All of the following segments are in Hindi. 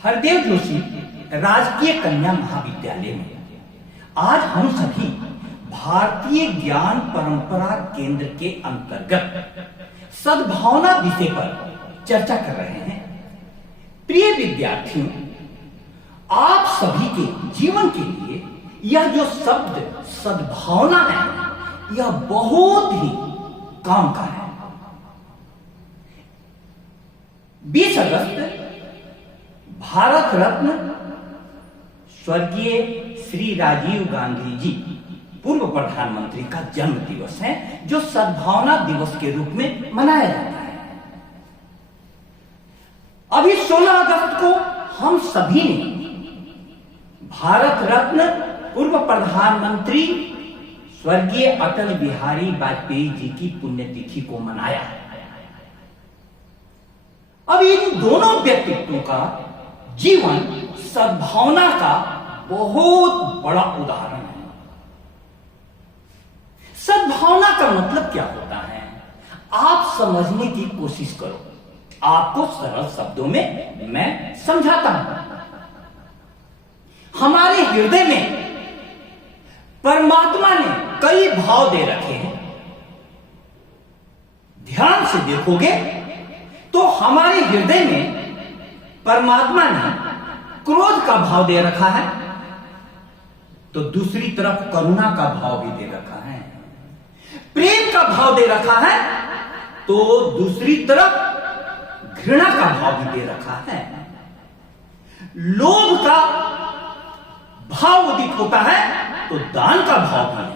हरदेव जोशी राजकीय कन्या महाविद्यालय में आज हम सभी भारतीय ज्ञान परंपरा केंद्र के अंतर्गत सद्भावना विषय पर चर्चा कर रहे हैं। प्रिय विद्यार्थियों, आप सभी के जीवन के लिए यह जो शब्द सद्भावना है, यह बहुत ही काम का है। 20 अगस्त भारत रत्न स्वर्गीय श्री राजीव गांधी जी पूर्व प्रधानमंत्री का जन्म दिवस है, जो सद्भावना दिवस के रूप में मनाया जाता है। अभी 16 अगस्त को हम सभी ने भारत रत्न पूर्व प्रधानमंत्री स्वर्गीय अटल बिहारी वाजपेयी जी की पुण्यतिथि को मनाया। अब इन दोनों व्यक्तित्वों का जीवन सद्भावना का बहुत बड़ा उदाहरण है। सद्भावना का मतलब क्या होता है, आप समझने की कोशिश करो। आपको सरल शब्दों में मैं समझाता हूं। हमारे हृदय में परमात्मा ने कई भाव दे रखे हैं। ध्यान से देखोगे तो हमारे हृदय में परमात्मा ने क्रोध का भाव दे रखा है, तो दूसरी तरफ करुणा का भाव भी दे रखा है। प्रेम का भाव दे रखा है, तो दूसरी तरफ घृणा का भाव भी दे रखा है। लोभ का भाव उदित होता है, तो दान का भाव भी है।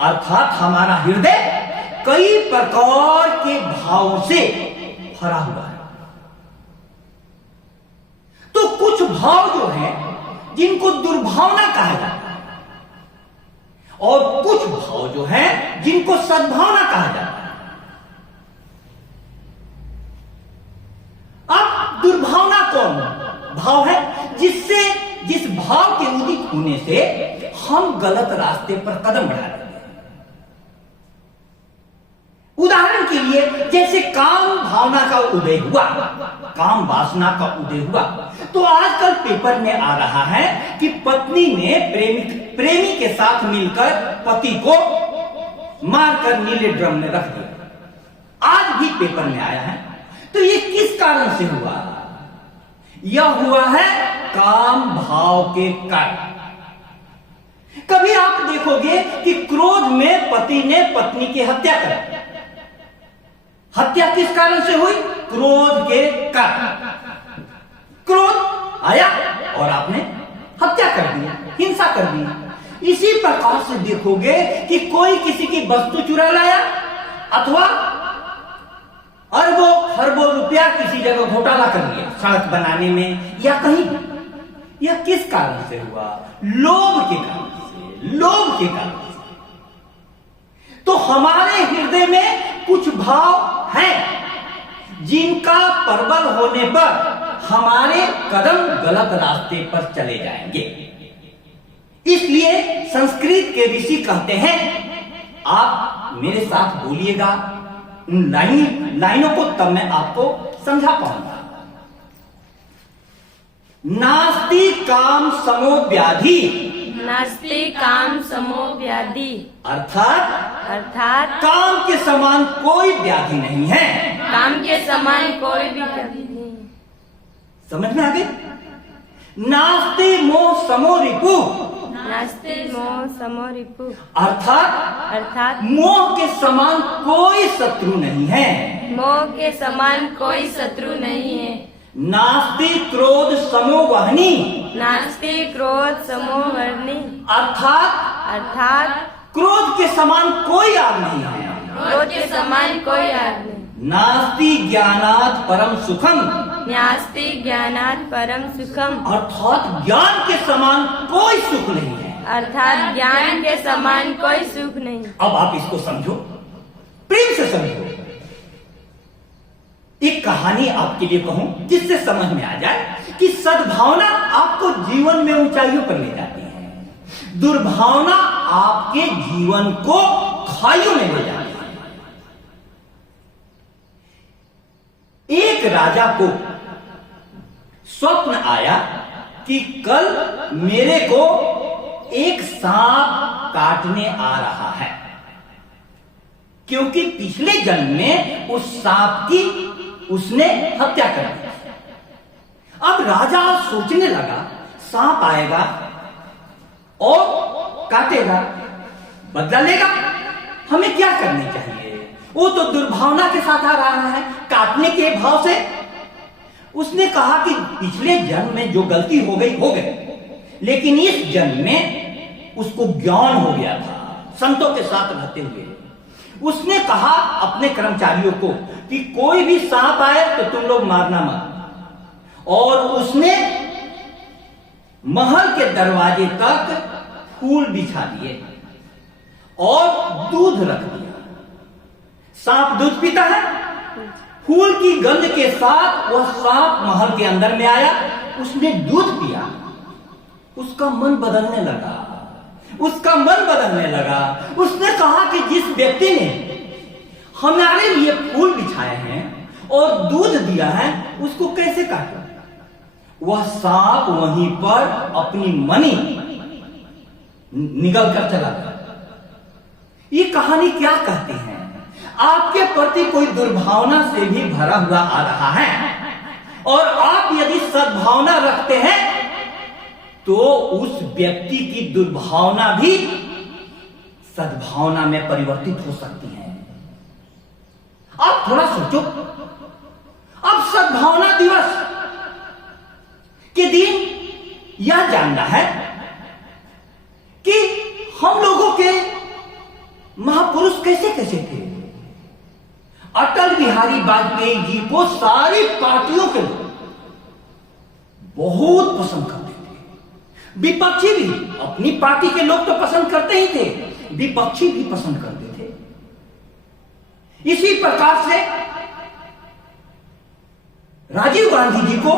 अर्थात हमारा हृदय कई प्रकार के भावों से भरा हुआ है। तो कुछ भाव जो है जिनको दुर्भावना कहा जाता है, और कुछ भाव जो है जिनको सद्भावना कहा जाता है। अब दुर्भावना कौन भाव है? जिस भाव के उदित होने से हम गलत रास्ते पर कदम बढ़ा रहे हैं। उदाहरण के लिए, जैसे काम भावना का उदय हुआ, काम वासना का उदय हुआ, तो आजकल पेपर में आ रहा है कि पत्नी ने प्रेमी के साथ मिलकर पति को मारकर नीले ड्रम में रख दिया। आज भी पेपर में आया है। तो ये किस कारण से हुआ? यह हुआ है काम भाव के कारण। कभी आप देखोगे कि क्रोध में पति ने पत्नी की हत्या कर दी। हत्या किस कारण से हुई? क्रोध के कारण। क्रोध आया और आपने हत्या कर दी, हिंसा कर दी। इसी प्रकार से देखोगे कि कोई किसी की वस्तु चुरा लाया, अथवा अरबों खरबों रुपया किसी जगह घोटाला कर लिया, सड़क बनाने में या कहीं। यह किस कारण से हुआ? लोभ के कारण से, लोभ के कारण से। तो हमारे हृदय में कुछ भाव हैं जिनका प्रबल होने पर हमारे कदम गलत रास्ते पर चले जाएंगे। इसलिए संस्कृत के ऋषि कहते हैं, आप मेरे साथ बोलिएगा उन लाइनों को, तब मैं आपको समझा पाऊंगा। नास्ति काम समो व्याधि, नास्ति काम समो व्याधि। अर्थात काम के समान कोई व्याधि नहीं है। काम के समान कोई भी व्याधि नहीं। समझ में आ गई? नास्ति मोह समो रिपु, नास्ति मोह समो रिपु। अर्थात मोह के समान कोई शत्रु नहीं है। मोह के समान कोई शत्रु नहीं है। नास्ति क्रोध समो वहनी, नास्ति क्रोध समो वर्णी। अर्थात क्रोध के समान कोई आग नहीं है। क्रोध के समान कोई आग नहीं। नास्ति ज्ञानात् परम सुखम, नास्ति ज्ञानात् परम सुखम। अर्थात ज्ञान के समान कोई सुख नहीं है। अर्थात ज्ञान के समान कोई सुख नहीं। अब आप इसको समझो, प्रेम से समझो। एक कहानी आपके लिए कहूं जिससे समझ में आ जाए कि सद्भावना आपको जीवन में ऊंचाइयों पर ले जाती है, दुर्भावना आपके जीवन को खाइयों में ले जाती है। एक राजा को स्वप्न आया कि कल मेरे को एक सांप काटने आ रहा है, क्योंकि पिछले जन्म में उस सांप की उसने हत्या कर दी। अब राजा सोचने लगा, सांप आएगा और काटेगा, बदला लेगा, हमें क्या करनी चाहिए? वो तो दुर्भावना के साथ आ रहा है, काटने के भाव से। उसने कहा कि पिछले जन्म में जो गलती हो गई, लेकिन इस जन्म में उसको ज्ञान हो गया था संतों के साथ रहते हुए। उसने कहा अपने कर्मचारियों को कि कोई भी सांप आए तो तुम लोग मारना मत। और उसने महल के दरवाजे तक फूल बिछा दिए और दूध रख दिया। सांप दूध पीता है, फूल की गंध के साथ वह सांप महल के अंदर में आया, उसने दूध पिया, उसका मन बदलने लगा, उसने कहा कि जिस व्यक्ति ने हमारे लिए फूल बिछाए हैं और दूध दिया है, उसको कैसे काटूं? वह सांप वहीं पर अपनी मणि निगल कर चला गया। ये कहानी क्या कहती है? आपके प्रति कोई दुर्भावना से भी भरा हुआ आ रहा है, और आप यदि सद्भावना रखते हैं तो उस व्यक्ति की दुर्भावना भी सद्भावना में परिवर्तित हो सकती है। आप थोड़ा सोचो, अब सद्भावना दिवस के दिन यह जानना है कि हम लोगों के महापुरुष कैसे कैसे थे। अटल बिहारी वाजपेयी जी को सारी पार्टियों के लोग बहुत पसंद करते थे। विपक्षी भी, अपनी पार्टी के लोग तो पसंद करते ही थे, विपक्षी भी पसंद करते थे। इसी प्रकार से राजीव गांधी जी को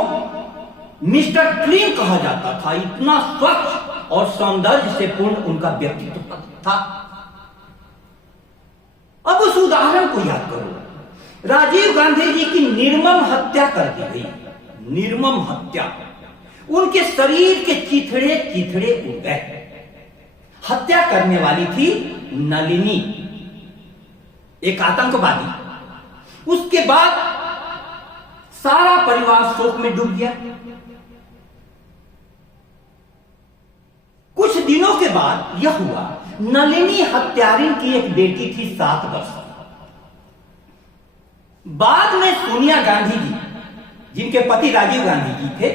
मिस्टर क्लीन कहा जाता था, इतना स्वच्छ और सौंदर्य से पूर्ण उनका व्यक्तित्व था। अब उस उदाहरण को याद करो, राजीव गांधी जी की निर्मम हत्या कर दी गई, निर्मम हत्या, उनके शरीर के चिथड़े चिथड़े उड़ गए। हत्या करने वाली थी नलिनी, एक आतंकवादी। उसके बाद सारा परिवार शोक में डूब गया। कुछ दिनों के बाद यह हुआ, नलिनी हत्यारिन की एक बेटी थी 7 वर्ष। बाद में सोनिया गांधी जी, जिनके पति राजीव गांधी जी थे,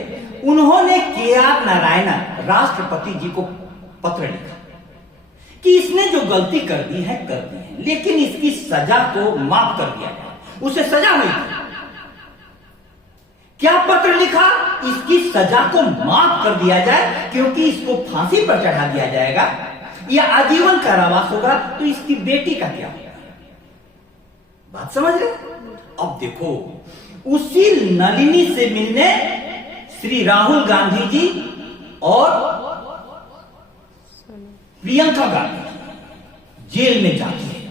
उन्होंने के.आर. नारायणन राष्ट्रपति जी को पत्र लिखा कि इसने जो गलती कर दी है, लेकिन इसकी सजा को माफ कर दिया जाए। उसे सजा हुई थी। क्या पत्र लिखा? इसकी सजा को माफ कर दिया जाए, क्योंकि इसको फांसी पर चढ़ा दिया जाएगा या आजीवन कारावास होगा, तो इसकी बेटी का क्या होगा? बात समझ रहे? अब देखो, उसी नलिनी से मिलने श्री राहुल गांधी जी और प्रियंका गांधी जेल में जाती है।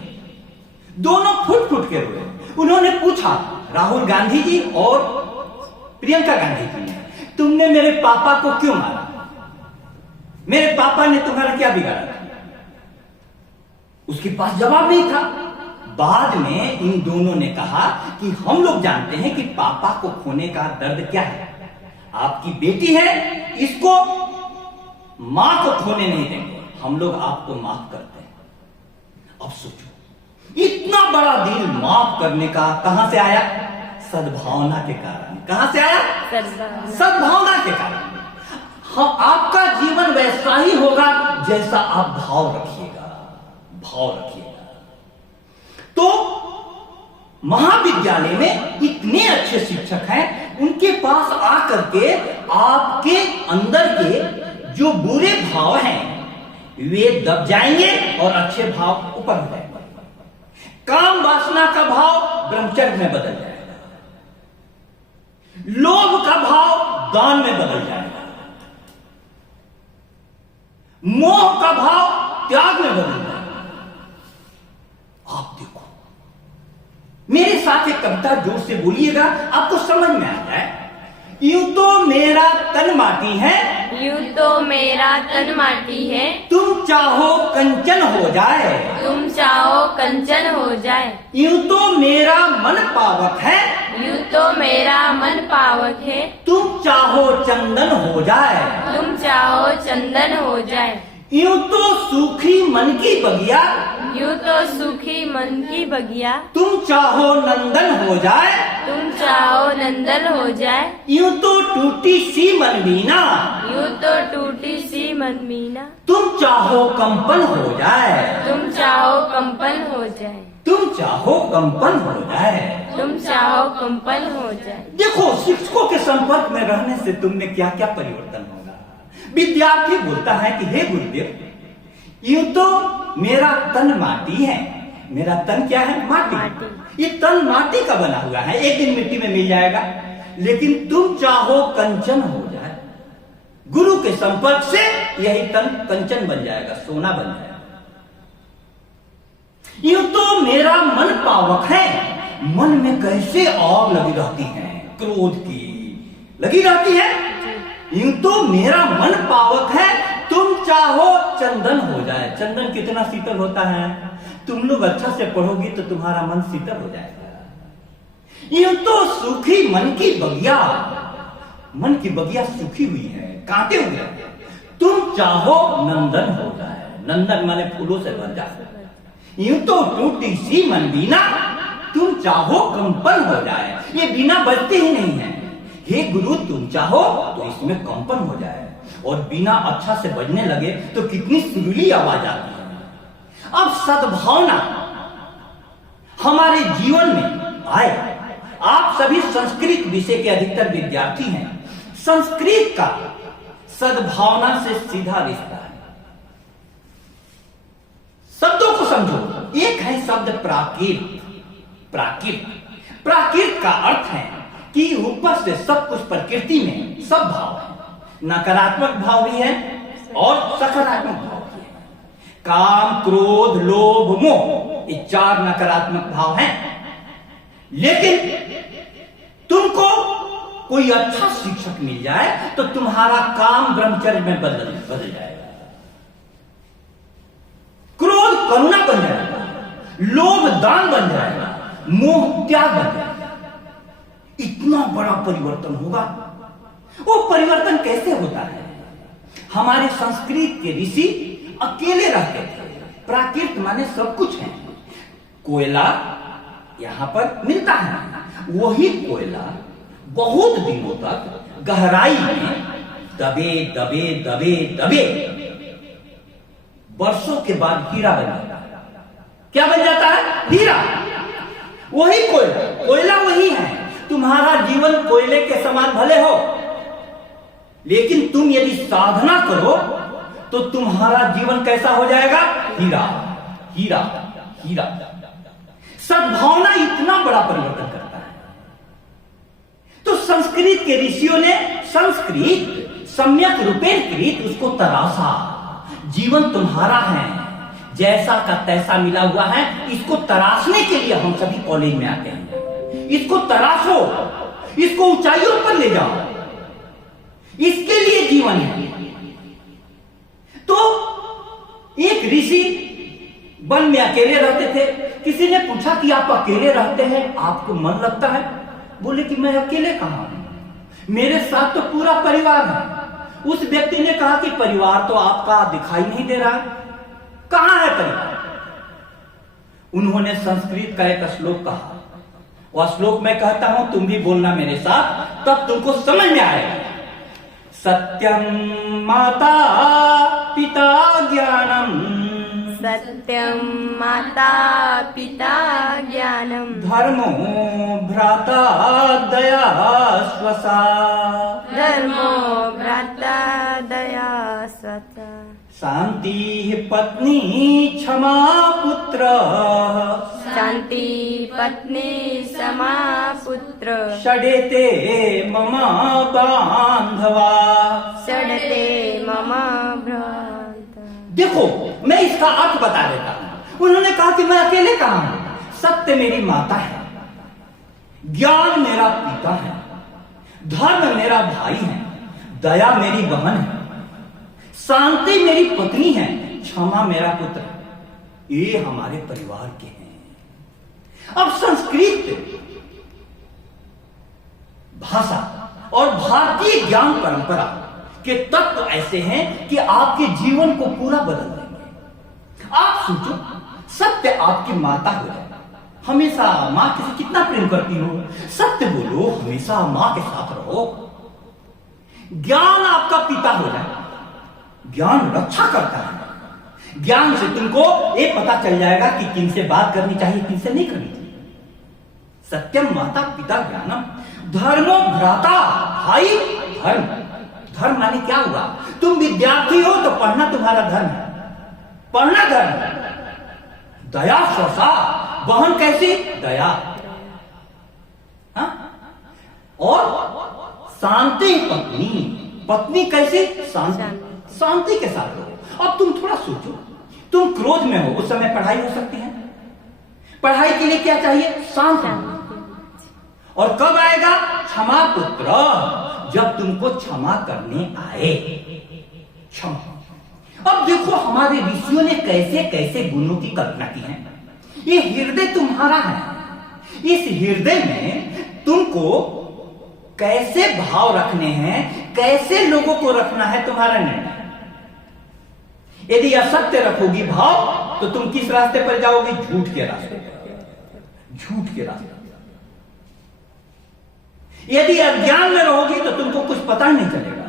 दोनों फुट फुट के रोए। उन्होंने पूछा, राहुल गांधी जी और प्रियंका गांधी जी ने, तुमने मेरे पापा को क्यों मारा? मेरे पापा ने तुम्हारा क्या बिगाड़ा? उसके पास जवाब नहीं था। बाद में इन दोनों ने कहा कि हम लोग जानते हैं कि पापा को खोने का दर्द क्या है। आपकी बेटी है, इसको मां को खोने नहीं देंगे, हम लोग आपको माफ करते हैं। अब सोचो, इतना बड़ा दिल माफ करने का कहां से आया? सद्भावना के कारण। कहां से आया? सद्भावना के कारण। हाँ, आपका जीवन वैसा ही होगा जैसा आप भाव रखिएगा, भाव रखिएगा। तो महाविद्यालय में इतने अच्छे शिक्षक हैं, उनके पास आकर के आपके अंदर के जो बुरे भाव हैं वे दब जाएंगे और अच्छे भाव ऊपर हो जाएंगे। काम वासना का भाव ब्रह्मचर्य में बदल जाएगा, लोभ का भाव दान में बदल जाएगा, मोह का भाव त्याग में बदल जाएगा। आप देखो, मेरे साथ एक कविता जोर से बोलिएगा, आपको समझ में आ जाए। यूं तो मेरा तन माटी है, यूं तो मेरा तन माटी है, तुम चाहो कंचन हो जाए, तुम चाहो कंचन हो जाए। यूं तो मेरा मन पावक है, यूं तो मेरा मन पावक है, तुम चाहो चंदन हो जाए, तुम चाहो चंदन हो जाए। यूं तो सूखी मन की बगिया, यूं तो सूखी मन की बगिया, तुम चाहो नंदन हो जाए, तुम चाहो नंदन हो जाए। यूं तो टूटी सी मनवीना, यूं तो टूटी सी मनमीना, तुम चाहो कंपन हो जाए, तुम चाहो कंपन हो जाए, तुम चाहो कंपन हो जाए। तुम चाहो कंपन हो जाए। देखो, शिक्षकों के संपर्क में रहने से तुमने क्या क्या परिवर्तन होगा। विद्यार्थी बोलता है कि हे गुरुदेव, यूं तो मेरा तन माटी है, मेरा तन क्या है? माटी। ये तन माटी का बना हुआ है, एक दिन मिट्टी में मिल जाएगा, लेकिन तुम चाहो कंचन हो जाए। गुरु के संपर्क से यही तन कंचन बन जाएगा, सोना बन जाएगा। यूं तो मेरा मन पावक है, मन में कैसे आग लगी रहती है, क्रोध की लगी रहती है। यूं तो मेरा मन पावक है, तुम चाहो चंदन हो जाए। चंदन कितना शीतल होता है, तुम लोग अच्छा से पढ़ोगी तो तुम्हारा मन शीतल हो जाएगा। यूं तो सूखी मन की बगिया, मन की बगिया सूखी हुई है, कांटे हुए हैं, तुम चाहो नंदन हो जाए। नंदन माने फूलों से भर जाए। यूं तो टूटी सी मन बीना, तुम चाहो कंपन हो जाए। ये बीना बजती ही नहीं है। हे गुरु, तुम चाहो तो इसमें कंपन हो जाए, और बीना अच्छा से बजने लगे तो कितनी सुरीली आवाज आती है। अब सद्भावना हमारे जीवन में आए। आप सभी संस्कृत विषय के अधिकतर विद्यार्थी हैं। संस्कृत का सद्भावना से सीधा रिश्ता है। शब्दों को समझो। एक है शब्द प्राकृत। प्राकृत प्राकृत का अर्थ है कि ऊपर से सब कुछ प्रकृति में सब भाव है। नकारात्मक भाव भी है और सकारात्मक भाव भी है। काम, क्रोध, लोभ, मोह, ये 4 नकारात्मक भाव हैं। लेकिन तुमको कोई अच्छा शिक्षक मिल जाए तो तुम्हारा काम ब्रह्मचर्य में बदल जाएगा। क्रोध करुणा बन जाएगा, लोभ दान बन जाएगा, मोह त्याग बन जाएगा। इतना बड़ा परिवर्तन होगा। वो परिवर्तन कैसे होता है? हमारे संस्कृत के ऋषि अकेले रहते थे। प्राकृत माने सब कुछ है। कोयला यहां पर मिलता है, वही कोयला बहुत दिनों तक गहराई में दबे दबे दबे दबे वर्षों के बाद हीरा बन जाता है। क्या बन जाता है? हीरा। वही कोयला, कोयला वही है। तुम्हारा जीवन कोयले के समान भले हो, लेकिन तुम यदि साधना करो तो तुम्हारा जीवन कैसा हो जाएगा? हीरा, हीरा, हीरा। सद्भावना इतना बड़ा परिवर्तन करता है। तो संस्कृत के ऋषियों ने संस्कृत सम्यक रूपेण कृत उसको तराशा। जीवन तुम्हारा है, जैसा का तैसा मिला हुआ है। इसको तराशने के लिए हम सभी कॉलेज में आते हैं। इसको तराशो, इसको ऊंचाइयों पर ले जाओ, इसके लिए जीवन है। तो एक ऋषि वन में अकेले रहते थे। किसी ने पूछा कि आप अकेले रहते हैं, आपको मन लगता है? बोले कि मैं अकेले कहां हूं, मेरे साथ तो पूरा परिवार है। उस व्यक्ति ने कहा कि परिवार तो आपका दिखाई नहीं दे रहा, कहां है परिवार? उन्होंने संस्कृत का एक श्लोक कहा। वह श्लोक मैं कहता हूं, तुम भी बोलना मेरे साथ, तब तुमको समझ में आएगा। सत्यम माता पिता ज्ञानम, सत्यम माता पिता ज्ञानम, धर्मो भ्राता दया स्वसा, धर्मो भ्राता दया स्वसा, शांति पत्नी क्षमा पुत्र, शांति पत्नी क्षमा पुत्र, षडेते मम बांधवा, षडते मम भ्राता। देखो, मैं इसका अर्थ बता देता हूं। उन्होंने कहा कि मैं अकेले कहां हूं। सत्य मेरी माता है, ज्ञान मेरा पिता है, धर्म मेरा भाई है, दया मेरी बहन है, शांति मेरी पत्नी है, क्षमा मेरा पुत्र है। ये हमारे परिवार के हैं। अब संस्कृत भाषा और भारतीय ज्ञान परंपरा के तत्व ऐसे हैं कि आपके जीवन को पूरा बदल देंगे। आप सोचो, सत्य आपकी माता हो जाए। हमेशा मां से कितना प्रेम करती हो, सत्य बोलो, हमेशा मां के साथ रहो। ज्ञान आपका पिता हो जाए, ज्ञान रक्षा करता है। ज्ञान से तुमको ये पता चल जाएगा कि किनसे बात करनी चाहिए, किनसे नहीं करनी चाहिए। सत्यम माता पिता ज्ञानम, धर्मो भ्राता भाई धर्म। धर्म माने क्या हुआ? तुम विद्यार्थी हो तो पढ़ना तुम्हारा धर्म है, पढ़ना धर्म है। दया स्वसा, बहन कैसी? दया। हा? और शांति पत्नी, पत्नी कैसी? शांति। शांति के साथ रहो। अब तुम थोड़ा सोचो, तुम क्रोध में हो, उस समय पढ़ाई हो सकती है? पढ़ाई के लिए क्या चाहिए? शांति। और कब आएगा? क्षमा पुत्र, जब तुमको क्षमा करने आए। क्षमा। अब देखो हमारे ऋषियों ने कैसे कैसे गुणों की कल्पना की है। ये हृदय तुम्हारा है, इस हृदय में तुमको कैसे भाव रखने हैं, कैसे लोगों को रखना है, तुम्हारा निर्णय। यदि असत्य रखोगी भाव तो तुम किस रास्ते पर जाओगे? झूठ के रास्ते पर, झूठ के रास्ते। यदि अज्ञान में रहोगी तो तुमको कुछ पता नहीं चलेगा,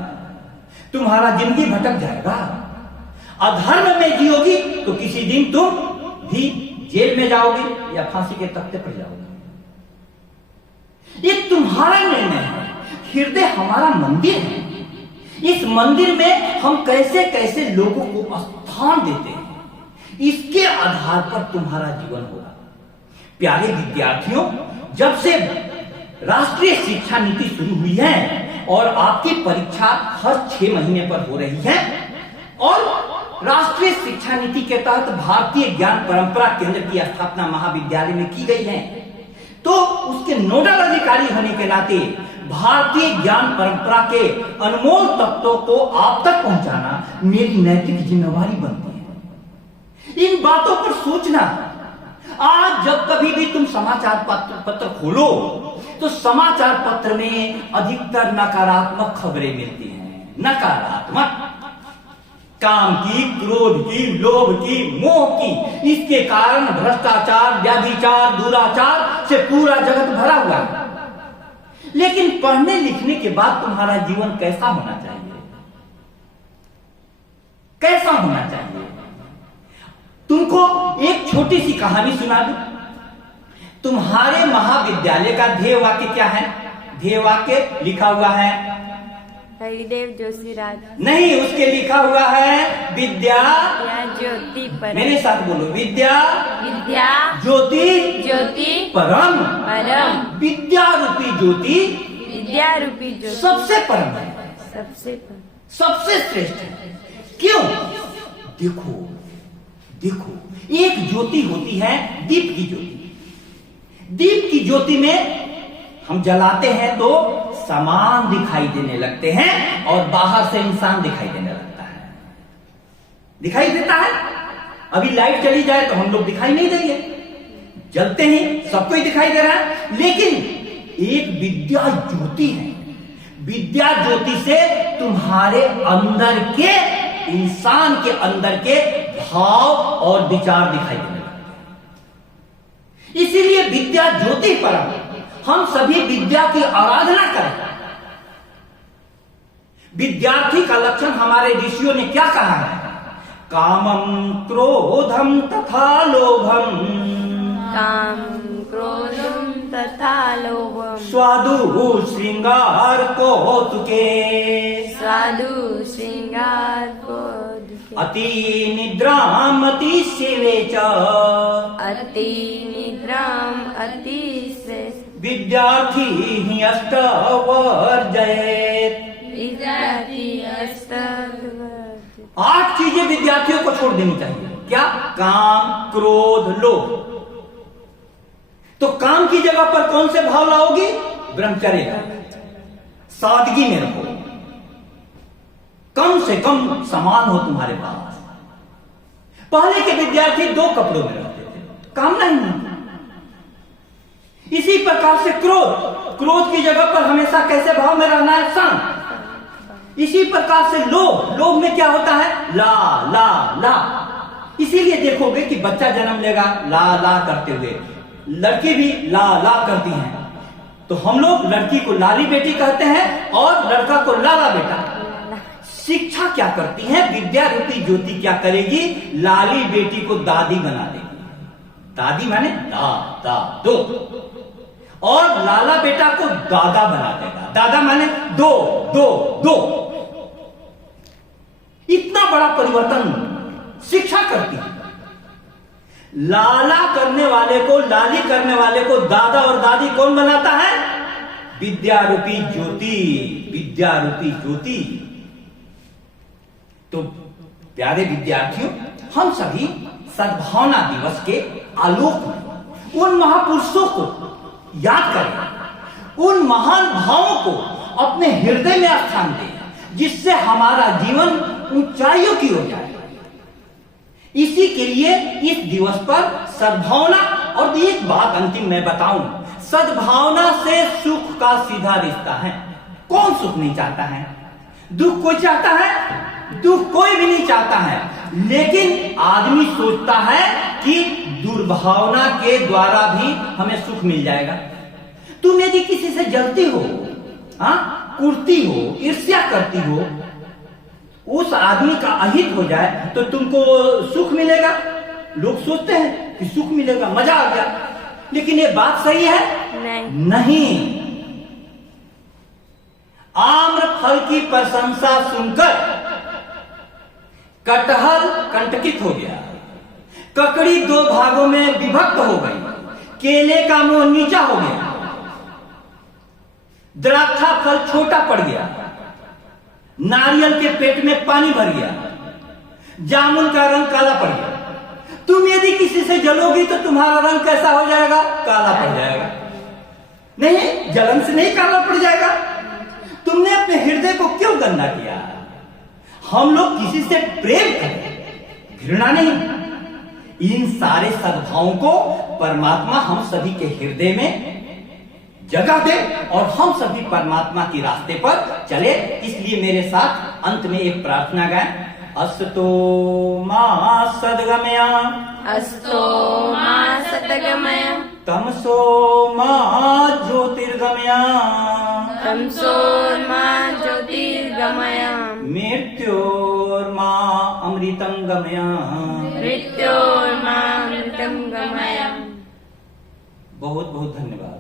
तुम्हारा जिंदगी भटक जाएगा। अधर्म में जियोगी तो किसी दिन तुम भी जेल में जाओगे या फांसी के तख्ते पर जाओगे। ये तुम्हारा निर्णय है। हृदय हमारा मंदिर है। इस मंदिर में हम कैसे कैसे लोगों को स्थान देते हैं, इसके आधार पर तुम्हारा जीवन होगा। प्यारे विद्यार्थियों, जब से राष्ट्रीय शिक्षा नीति शुरू हुई है और आपकी परीक्षा हर 6 महीने पर हो रही है, और राष्ट्रीय शिक्षा नीति के तहत भारतीय ज्ञान परंपरा केंद्र की स्थापना महाविद्यालय में की गई है, तो उसके नोडल अधिकारी होने के नाते भारतीय ज्ञान परंपरा के अनमोल तत्वों को आप तक पहुंचाना मेरी नैतिक जिम्मेवारी बनती है। इन बातों पर सोचना। आज जब कभी भी तुम समाचार पत्र खोलो तो समाचार पत्र में अधिकतर नकारात्मक खबरें मिलती हैं। नकारात्मक, काम की, क्रोध की, लोभ की, मोह की। इसके कारण भ्रष्टाचार, व्याभिचार, दुराचार से पूरा जगत भरा हुआ है। लेकिन पढ़ने लिखने के बाद तुम्हारा जीवन कैसा होना चाहिए? कैसा होना चाहिए? तुमको एक छोटी सी कहानी सुना दूं। तुम्हारे महाविद्यालय का ध्येय वाक्य क्या है? ध्येय वाक्य लिखा हुआ है हरिदेव जोशीराज। नहीं, उसके लिखा हुआ है विद्या ज्योति परम। मेरे साथ बोलो, विद्या विद्या ज्योति ज्योति परम। परम। विद्या रूपी ज्योति विद्या रूपी ज्योति सबसे परम है, सबसे परम, सबसे श्रेष्ठ है। क्यों? देखो देखो, एक ज्योति होती है दीप की ज्योति। दीप की ज्योति में हम जलाते हैं तो सामान दिखाई देने लगते हैं और बाहर से इंसान दिखाई देने लगता है। दिखाई देता है। अभी लाइट चली जाए तो हम लोग दिखाई नहीं देंगे, जलते ही सबको ही दिखाई दे रहा है। लेकिन एक विद्या ज्योति है। विद्या ज्योति से तुम्हारे अंदर के, इंसान के अंदर के भाव और विचार दिखाई देने लगते हैं। इसीलिए विद्या ज्योति परम। हम सभी विद्या की आराधना करें। विद्यार्थी का लक्षण हमारे ऋषियों ने क्या कहा है? कामम क्रोधम तथा लोभम, काम क्रोधम तथा लोभम, स्वादु श्रृंगार कौतुके, साधु श्रृंगार कौतुके, अति निद्राम अति सेवे च, अति निद्राम अति श्रेष्ठ, विद्यार्थी ही अष्टवर्जयेत्। विद्यार्थी अष्टवर्जयेत्। 8 चीजें विद्यार्थियों को छोड़ देनी चाहिए। क्या? काम, क्रोध, लोभ। तो काम की जगह पर कौन से भाव लाओगी? ब्रह्मचर्य का, सादगी में रहो, कम से कम सामान हो तुम्हारे पास। पहले के विद्यार्थी 2 कपड़ों में रहते थे, काम नहीं। इसी प्रकार से क्रोध की जगह पर हमेशा कैसे भाव में रहना है? शांत। इसी प्रकार से लोभ में क्या होता है? ला ला ला। इसीलिए देखोगे कि बच्चा जन्म लेगा ला ला करते हुए, लड़की भी ला ला करती हैं। तो हम लोग लड़की को लाली बेटी कहते हैं और लड़का को लाला बेटा। शिक्षा क्या करती है? विद्या रूपी ज्योति क्या करेगी? लाली बेटी को दादी बना देगी। दादी माने दो, और लाला बेटा को दादा बना देगा। दादा माने दो। इतना बड़ा परिवर्तन शिक्षा करती है। लाला करने वाले को, लाली करने वाले को दादा और दादी कौन बनाता है? विद्या रूपी ज्योति, विद्या रूपी ज्योति। तो प्यारे विद्यार्थियों, हम सभी सद्भावना दिवस के आलोक में उन महापुरुषों को याद करें, उन महान भावों को अपने हृदय में स्थान दें, जिससे हमारा जीवन ऊंचाइयों की ओर जाए। इसी के लिए इस दिवस पर सद्भावना, और एक बात अंतिम मैं बताऊं, सद्भावना से सुख का सीधा रिश्ता है। कौन सुख नहीं चाहता है? दुख कोई चाहता है? दुख कोई भी नहीं चाहता है, लेकिन आदमी सोचता है कि दुर्भावना के द्वारा भी हमें सुख मिल जाएगा। तुम यदि किसी से जलती हो, कुड़ती हो, ईर्ष्या करती हो, उस आदमी का अहित हो जाए तो तुमको सुख मिलेगा? लोग सोचते हैं कि सुख मिलेगा, मजा आ गया, लेकिन ये बात सही है? नहीं। आम्र फल की प्रशंसा सुनकर कटहल कंटकित हो गया, ककड़ी 2 भागों में विभक्त हो गई, केले का मुंह नीचा हो गया, द्राक्षा फल छोटा पड़ गया, नारियल के पेट में पानी भर गया, जामुन का रंग काला पड़ गया। तुम यदि किसी से जलोगी तो तुम्हारा रंग कैसा हो जाएगा? काला पड़ जाएगा। नहीं, जलन से नहीं काला पड़ जाएगा। तुमने अपने हृदय को क्यों गंदा किया? हम लोग किसी से प्रेम करें, घृणा नहीं। इन सारे सद्भावों को परमात्मा हम सभी के हृदय में जगह दे और हम सभी परमात्मा के रास्ते पर चले। इसलिए मेरे साथ अंत में एक प्रार्थना गाएं। अस्तो मा सद्गमया, अस्तो मा सद्गमया, तमसो मा ज्योतिर्गमया, तमसो मा ज्योतिर्गमया, मृत्योर्मा अमृतं गमया, मृत्योर्मा अमृतं गमया। बहुत बहुत धन्यवाद।